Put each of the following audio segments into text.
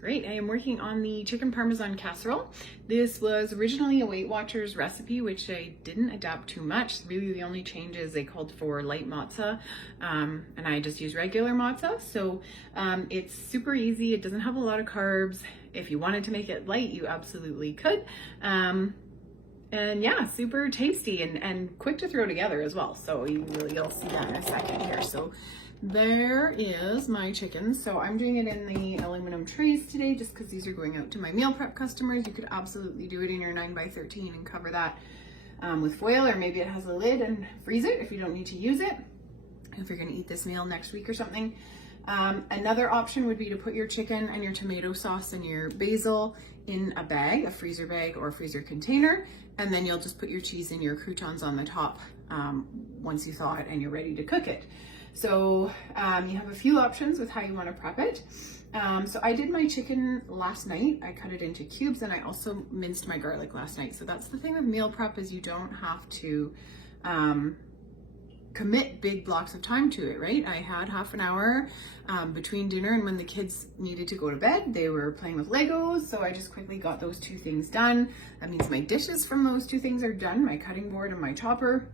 Great, I am working on the chicken Parmesan casserole. This was originally a Weight Watchers recipe, which I didn't adapt too much. Really the only change is they called for light mozza, and I just use regular mozza. So it's super easy, it doesn't have a lot of carbs. If you wanted to make it light, you absolutely could. And yeah, super tasty and quick to throw together as well. So you'll see that in a second here. So there is my chicken. So I'm doing it in the aluminum trays today just because these are going out to my meal prep customers. You could absolutely do it in your 9x13 and cover that with foil, or maybe it has a lid and freeze it if you don't need to use it, if you're going to eat this meal next week or something. Another option would be to put your chicken and your tomato sauce and your basil in a bag, a freezer bag or a freezer container, and then you'll just put your cheese and your croutons on the top once you thaw it and you're ready to cook it. So you have a few options with how you want to prep it. So I did my chicken last night. I cut it into cubes, and I also minced my garlic last night. So that's the thing with meal prep, is you don't have to commit big blocks of time to it, right? I had half an hour between dinner and when the kids needed to go to bed. They were playing with Legos, so I just quickly got those two things done. That means my dishes from those two things are done, my cutting board and my chopper.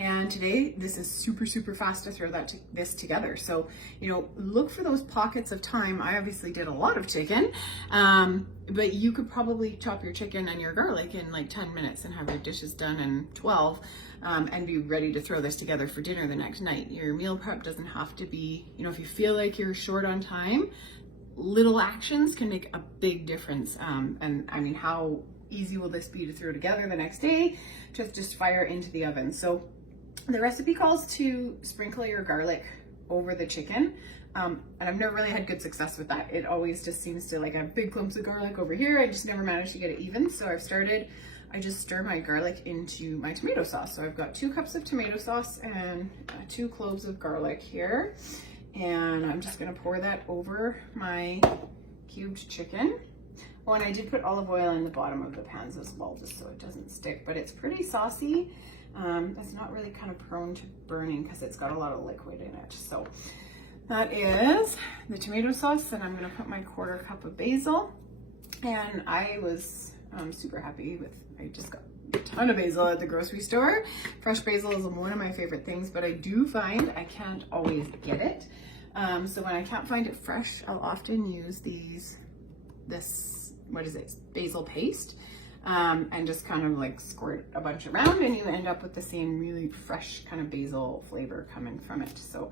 And today, this is super, super fast to throw this together. So, look for those pockets of time. I obviously did a lot of chicken, but you could probably chop your chicken and your garlic in like 10 minutes and have your dishes done in 12 and be ready to throw this together for dinner the next night. Your meal prep doesn't have to be, if you feel like you're short on time, little actions can make a big difference. And I mean, how easy will this be to throw together the next day? Just fire into the oven. So the recipe calls to sprinkle your garlic over the chicken, and I've never really had good success with that. It always just seems to like have big clumps of garlic over here. I just never managed to get it even. So I just stir my garlic into my tomato sauce. So I've got 2 cups of tomato sauce and 2 cloves of garlic here. And I'm just gonna pour that over my cubed chicken. Oh, and I did put olive oil in the bottom of the pans as well, just so it doesn't stick, but it's pretty saucy. It's not really kind of prone to burning because it's got a lot of liquid in it. So that is the tomato sauce, and I'm gonna put my 1/4 cup of basil. And I was super happy with, I just got a ton of basil at the grocery store. Fresh basil is one of my favorite things, but I do find I can't always get it. So when I can't find it fresh, I'll often use what is it, basil paste, and just kind of like squirt a bunch around, and you end up with the same really fresh kind of basil flavor coming from it. So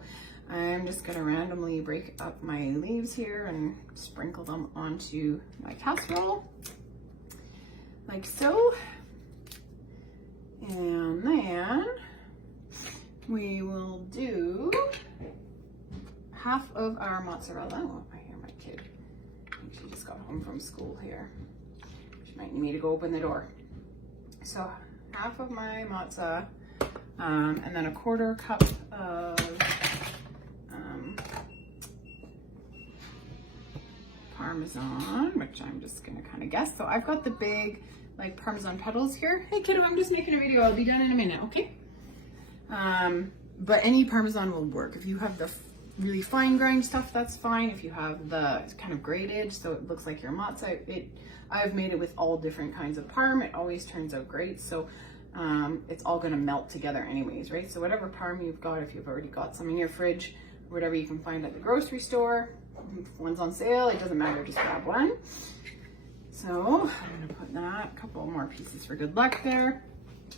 I'm just gonna randomly break up my leaves here and sprinkle them onto my casserole, like so. And then we will do half of our mozzarella. Oh, I hear my kid. I think she just got home from school here. She might need me to go open the door. So half of my mozza, and then a 1/4 cup of Parmesan, which I'm just gonna kind of guess. So I've got the big like Parmesan petals here. Hey kiddo, I'm just making a video. I'll be done in a minute, okay? But any Parmesan will work. If you have the really fine grind stuff, that's fine. If you have the kind of grated, so it looks like your mozza, I've made it with all different kinds of parm. It always turns out great. So it's all gonna melt together anyways, right? So whatever parm you've got, if you've already got some in your fridge, whatever you can find at the grocery store, if one's on sale, it doesn't matter, just grab one. So I'm gonna put that, a couple more pieces for good luck there.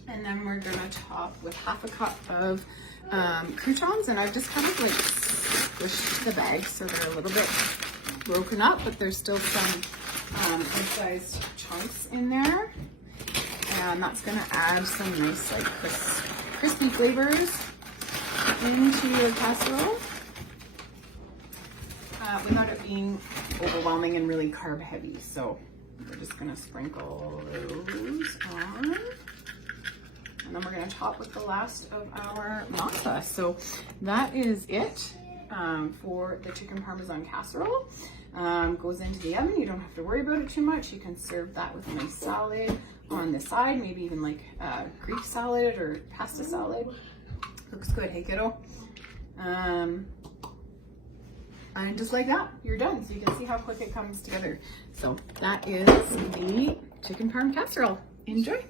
And then we're gonna top with half a cup of croutons, and I've just kind of like squished the bag so they're a little bit broken up, but there's still some good-sized chunks in there. And that's gonna add some nice like crispy flavors into the casserole without it being overwhelming and really carb heavy. So we're just gonna sprinkle those on. And then we're gonna top with the last of our mozza. So that is it for the chicken Parmesan casserole. Goes into the oven. You don't have to worry about it too much. You can serve that with a nice salad on the side, maybe even like Greek salad or pasta salad. Looks good, hey kiddo? And just like that, you're done. So you can see how quick it comes together. So that is the chicken parm casserole. Enjoy.